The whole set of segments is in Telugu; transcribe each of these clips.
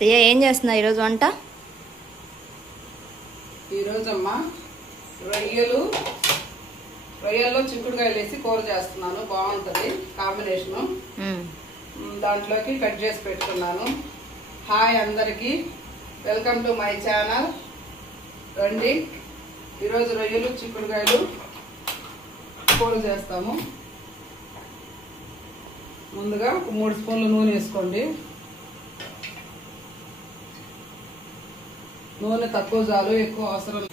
ఏం చేస్తున్నా ఈరోజు వంట? ఈరోజమ్మా రొయ్యల్లో చిక్కుడుకాయలు వేసి కూర చేస్తున్నాను. బాగుంటుంది కాంబినేషను. దాంట్లోకి కట్ చేసి పెట్టుకున్నాను. హాయ్ అందరికీ, వెల్కమ్ టు మై ఛానల్. రండి, ఈరోజు రొయ్యలు చిక్కుడుకాయలు కూర చేస్తాము. ముందుగా ఒక 3 స్పూన్లు నూనె వేసుకోండి. నూనె తక్కువ చాలు, ఎక్కువ అవసరం.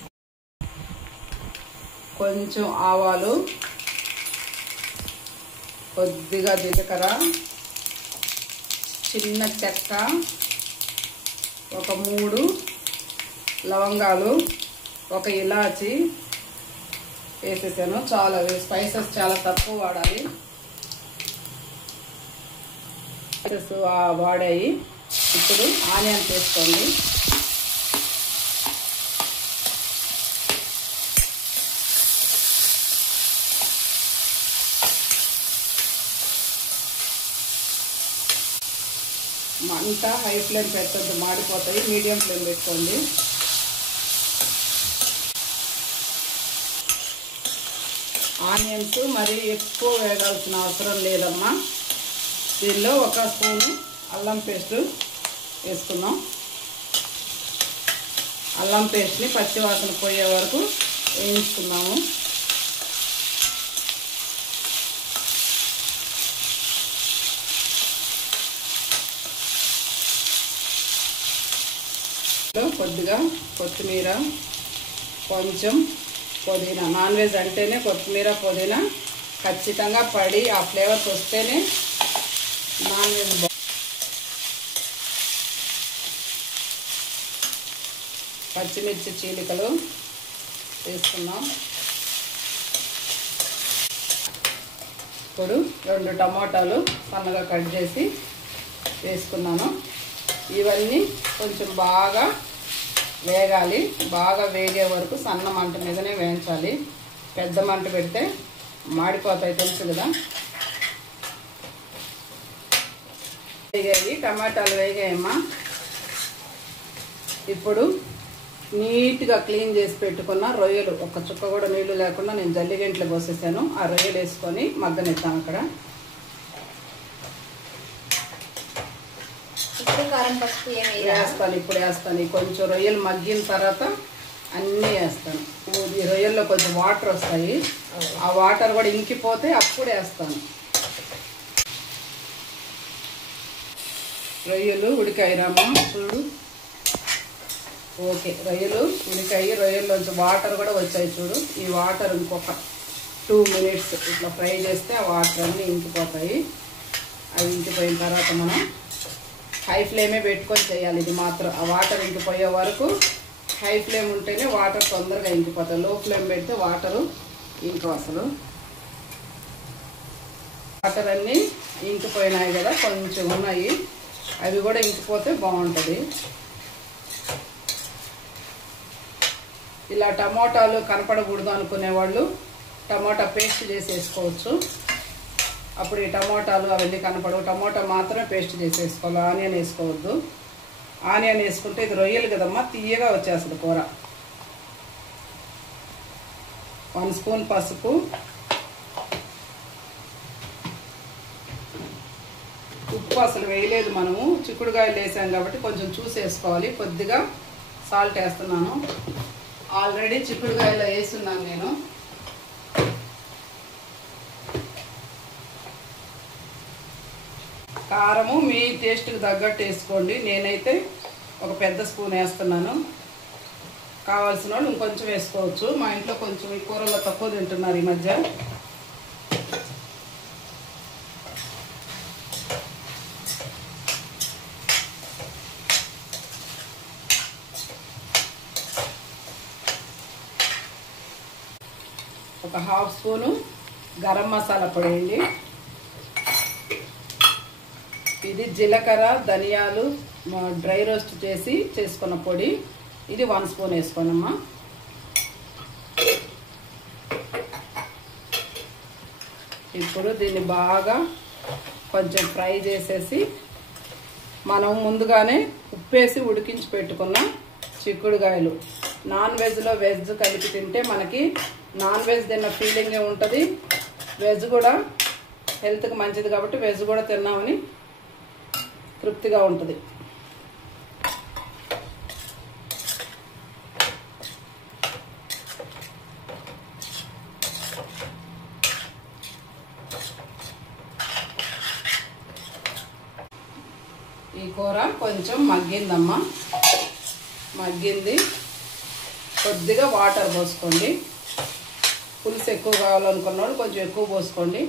కొంచెం ఆవాలు, కొద్దిగా జీలకర్ర, చిన్న చెక్క, ఒక 3 లవంగాలు, ఒక ఇలాచి వేసేసాను. చాలా స్పైసెస్ చాలా తక్కువ వాడాలి. స్పైసెస్ వాడాయి. ఇప్పుడు ఆనియన్స్ వేసుకోండి. మంట హై ఫ్లేమ్ పెట్టద్దు, మాడిపోతాయి. మీడియం ఫ్లేమ్ పెట్టుకోండి. ఆనియన్స్ మరి ఎక్కువ వేగాల్సిన అవసరం లేదమ్మా. దీనిలో 1 స్పూను అల్లం పేస్ట్ వేసుకుందాం. అల్లం పేస్ట్ని పచ్చివాసన పోయే వరకు వేయించుకుందాము. కొద్దిగా కొత్తిమీర, కొంచెం పుదీనా. నాన్ వెజ్ అంటేనే కొత్తిమీర పుదీనా ఖచ్చితంగా పడి ఆ ఫ్లేవర్స్ వస్తేనే నాన్ వెజ్. పచ్చిమిర్చి చీలికలు వేసుకున్నాం. ఇప్పుడు 2 టమాటాలు సన్నగా కట్ చేసి వేసుకున్నాను. ఇవన్నీ కొంచెం బాగా వేగాలి. బాగా వేగే వరకు సన్న మంట మీదనే వేయించాలి. పెద్ద మంట పెడితే మాడిపోతాయి, తెలుసు కదా. వేగాయి, టమాటాలు వేగాయమ్మా. ఇప్పుడు నీట్గా క్లీన్ చేసి పెట్టుకున్న రొయ్యలు, ఒక చుక్క కూడా నీళ్లు లేకుండా నేను జల్లిగంటలో పోసేసాను. ఆ రొయ్యలు వేసుకొని మగ్గనిస్తాను. అక్కడ వేస్తాను, ఇప్పుడు వేస్తాను. కొంచెం రొయ్యలు మగ్గిన తర్వాత అన్నీ వేస్తాను. ఈ రొయ్యల్లో కొంచెం వాటర్ వస్తాయి, ఆ వాటర్ కూడా ఇంకిపోతే అప్పుడు వేస్తాను. రొయ్యలు ఉడికాయిరామా, చూడు. ఓకే, రొయ్యలు ఉడికాయి. రొయ్యల్లోంచి వాటర్ కూడా వచ్చాయి, చూడు. ఈ వాటర్ ఇంకొక 2 మినిట్స్ ఇట్లా ఫ్రై చేస్తే ఆ వాటర్ అన్నీ ఇంకిపోతాయి. అవి ఇంకిపోయిన తర్వాత మనం హై ఫ్లేమే పెట్టుకొని చేయాలి. ఇది మాత్రం ఆ వాటర్ ఇంకిపోయే వరకు హై ఫ్లేమ్ ఉంటేనే వాటర్ తొందరగా ఇంకిపోతాయి. లో ఫ్లేమ్ పెడితే వాటరు ఇంకో అసలు. వాటర్ అన్నీ ఇంకిపోయినాయి కదా, కొంచెం ఉన్నాయి. అవి కూడా ఇంకిపోతే బాగుంటుంది. ఇలా టమోటాలు కనపడకూడదు అనుకునే వాళ్ళు టమోటా పేస్ట్ చేసి వేసుకోవచ్చు. అప్పుడు ఈ టమోటాలు అవన్నీ కనపడవు. టమోటా మాత్రమే పేస్ట్ చేసి వేసుకోవాలి, ఆనియన్ వేసుకోవద్దు. ఆనియన్ వేసుకుంటే ఇది రొయ్యలు కదమ్మా, తీయగా వచ్చేస్తుంది కూర. 1 స్పూన్ పసుపు, ఉప్పు అసలు వేయలేదు మనము, చిక్కుడుకాయలు వేసాం కాబట్టి కొంచెం చూసి వేసుకోవాలి. కొద్దిగా సాల్ట్ వేస్తున్నాను. ఆల్రెడీ చిక్కుడుకాయలో వేస్తున్నాను నేను. కారము మీ టేస్ట్కి తగ్గట్టు వేసుకోండి. నేనైతే ఒక పెద్ద స్పూన్ వేస్తున్నాను. కావాల్సిన వాళ్ళు ఇంకొంచెం వేసుకోవచ్చు. మా ఇంట్లో కొంచెం ఈ కూరలో తక్కువ తింటున్నారు ఈ మధ్య. ఒక 1/2 స్పూను గరం మసాలా పొడి వేయండి. ఇది జీలకర్ర, ధనియాలు డ్రై రోస్ట్ చేసి చేసుకున్న పొడి. ఇది 1 స్పూన్ వేసుకోనమ్మా. ఇప్పుడు దీన్ని బాగా కొంచెం ఫ్రై చేసేసి మనం ముందుగానే ఉప్పేసి ఉడికించి పెట్టుకున్న చిక్కుడుకాయలు. నాన్ వెజ్లో వెజ్ కలిపి తింటే మనకి నాన్ వెజ్ తిన్న ఫీలింగే ఉంటుంది. వెజ్ కూడా హెల్త్కి మంచిది కాబట్టి వెజ్ కూడా తిన్నామని తృప్తిగా ఉంటుంది. ఈ కూర కొంచెం మగ్గిందమ్మా, మగ్గింది. కొద్దిగా వాటర్ పోసుకోండి. పులుసు ఎక్కువ కావాలనుకున్న వాళ్ళు కొంచెం ఎక్కువ పోసుకోండి,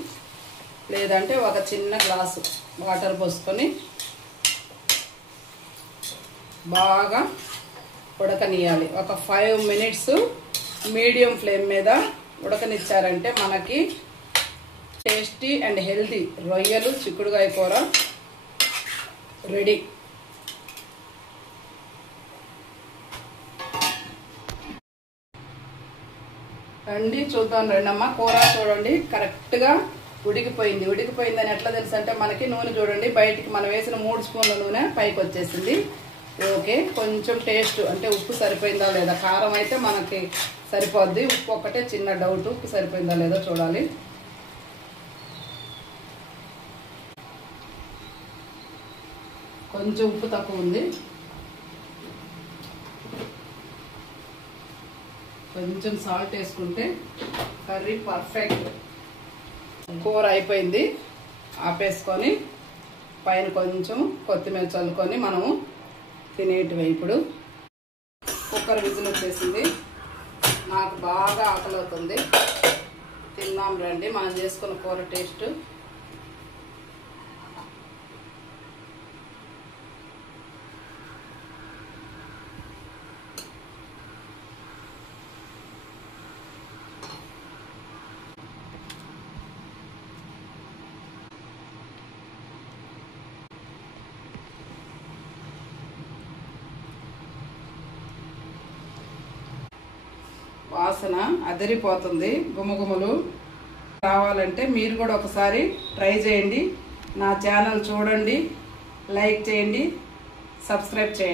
లేదంటే ఒక చిన్న గ్లాసు వాటర్ పోసుకొని బాగా ఉడకనియాలి. ఒక 5 మినిట్స్ మీడియం ఫ్లేమ్ మీద ఉడకనిచ్చారంటే మనకి టేస్టీ అండ్ హెల్తీ రొయ్యలు చిక్కుడుకాయ కూర రెడీ. రండి చూద్దాం. రెండమ్మ కూర చూడండి కరెక్ట్గా ఉడికిపోయింది. ఉడికిపోయిందని ఎట్లా తెలుసు అంటే మనకి నూనె చూడండి బయటికి మనం వేసిన 3 స్పూన్ల నూనె పైకి వచ్చేసింది. ఓకే, కొంచెం టేస్ట్ అంటే ఉప్పు సరిపోయిందా లేదా. కారం అయితే మనకి సరిపోద్ది, ఉప్పు ఒక్కటే చిన్న డౌట్, ఉప్పు సరిపోయిందా లేదా చూడాలి. కొంచెం ఉప్పు తక్కువ ఉంది, కొంచెం సాల్ట్ వేసుకుంటే కర్రీ పర్ఫెక్ట్. కూర అయిపోయింది, ఆపేసుకొని పైన కొంచెం కొత్తిమీర చల్లుకొని మనము తినేటివి. ఇప్పుడు కుక్కర్ విజిల్ వచ్చేసింది, నాకు బాగా ఆకలి అవుతుంది. తిందాం రండి మనం చేసుకున్న కూర టేస్ట్. వాసన అదిరిపోతుంది, గుమగుమలు రావాలంటే మీరు కూడా ఒకసారి ట్రై చేయండి. నా ఛానల్ చూడండి, లైక్ చేయండి, సబ్స్క్రైబ్ చేయండి.